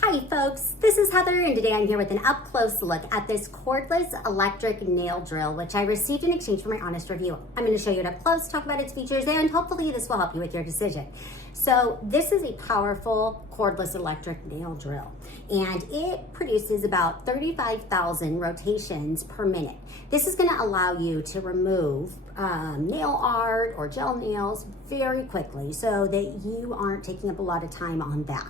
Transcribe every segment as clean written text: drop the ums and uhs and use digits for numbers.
Hi folks, this is Heather and today I'm here with an up-close look at this cordless electric nail drill which I received in exchange for my honest review. I'm going to show you it up close, talk about its features, and hopefully this will help you with your decision. So this is a powerful cordless electric nail drill and it produces about 35,000 rotations per minute. This is going to allow you to remove nail art or gel nails very quickly so that you aren't taking up a lot of time on that.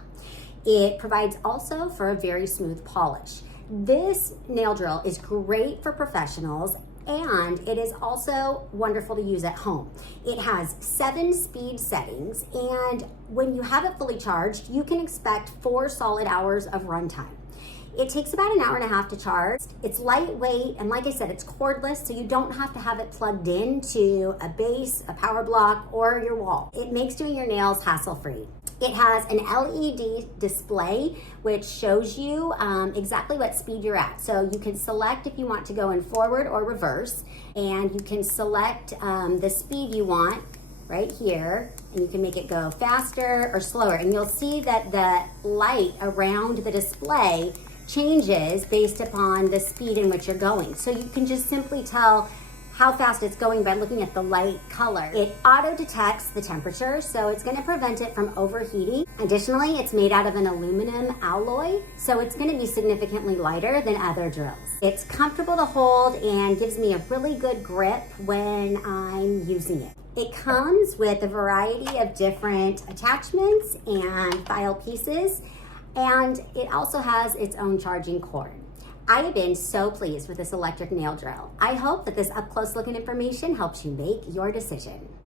It provides also for a very smooth polish. This nail drill is great for professionals and it is also wonderful to use at home. It has 7 speed settings, and when you have it fully charged, you can expect 4 solid hours of runtime. It takes about an hour and a half to charge. It's lightweight, and like I said, it's cordless, so you don't have to have it plugged into a base, a power block, or your wall. It makes doing your nails hassle-free. It has an LED display which shows you exactly what speed you're at. So you can select if you want to go in forward or reverse, and you can select the speed you want right here, and you can make it go faster or slower. And you'll see that the light around the display changes based upon the speed in which you're going. So you can just simply tell how fast it's going by looking at the light color. It auto detects the temperature, so it's going to prevent it from overheating. Additionally, it's made out of an aluminum alloy, so it's going to be significantly lighter than other drills. It's comfortable to hold and gives me a really good grip when I'm using it. It comes with a variety of different attachments and file pieces, and it also has its own charging cord. I have been so pleased with this electric nail drill. I hope that this up-close look at information helps you make your decision.